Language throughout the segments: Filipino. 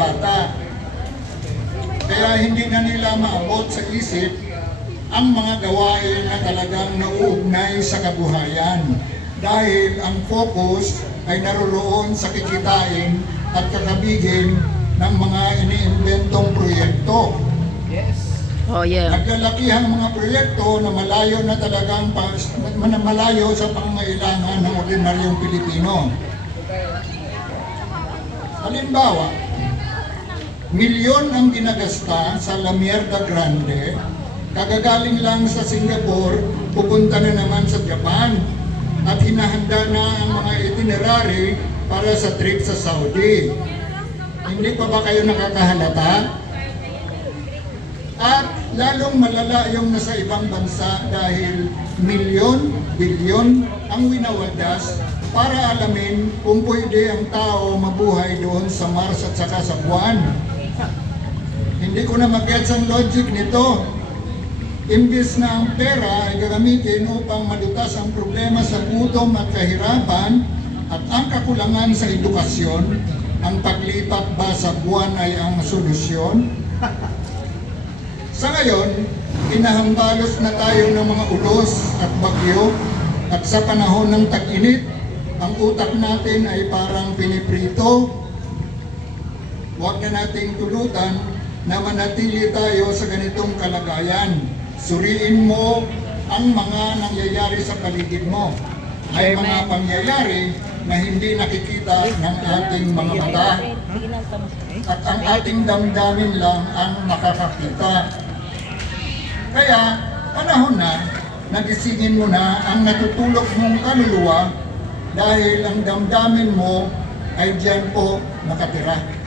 bata. Kaya hindi na nila maabot sa isip ang mga gawain na talagang nauugnay sa kabuhayan dahil ang focus ay naroroon sa kikitain at kakabigin ng mga iniimbentong proyekto. Oh, yeah. Naglalakihang mga proyekto na malayo na talagang malayo sa pangangailangan ng ordinaryong Pilipino. Halimbawa, milyon ang ginagasta sa La Mierda Grande, kagagaling lang sa Singapore, pupunta na naman sa Japan, at hinahanda na ang mga itinerary para sa trip sa Saudi. Hindi pa ba kayo nakakahalata? At lalong malala yung nasa ibang bansa dahil milyon, bilyon ang winawaldas para alamin kung pwede ang tao mabuhay doon sa Mars at saka sa buwan. Hindi ko na mag-gets ang logic nito. Imbis na ang pera ay gagamitin upang malutas ang problema sa gutom at kahirapan at ang kakulangan sa edukasyon, ang paglipat ba sa buwan ay ang solusyon? Sa ngayon, inahambalos na tayo ng mga ulos at bagyo at sa panahon ng tag-init, ang utak natin ay parang piniprito. Huwag na nating tulutan na manatili tayo sa ganitong kalagayan. Suriin mo ang mga nangyayari sa paligid mo. May mga pangyayari na hindi nakikita ng ating mga mata at ang ating damdamin lang ang nakakakita. Kaya panahon na nagisingin mo na ang natutulog mong kaluluwa dahil ang damdamin mo ay diyan po nakatira.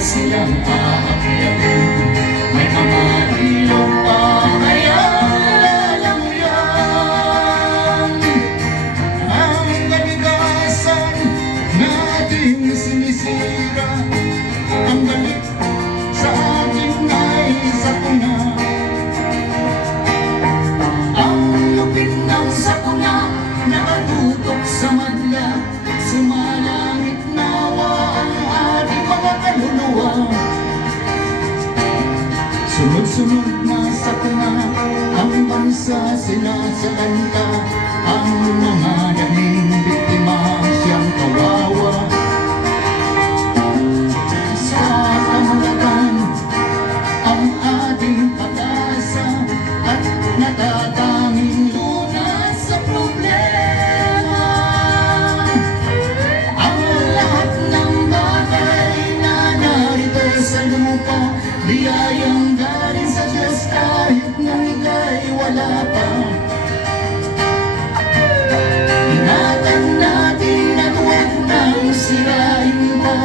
silang aakyatin. May mga ilong pa kaya alam yan. nakatutok sa madla, sumalangit nawa ang ating mga kaluluwa. Sunod-sunod na sakuna ang bansa sinasalanta, ang mga daming biktima siyang kawawa. Sa kamulatan ang ating pag-asa at natatanging lunas sa problema. Ang lahat ng bagay na narito sa lupa, biyayang galing sa Diyos kahit nang ika'y wala pa. Ingatan natin at huwag nang sirain pa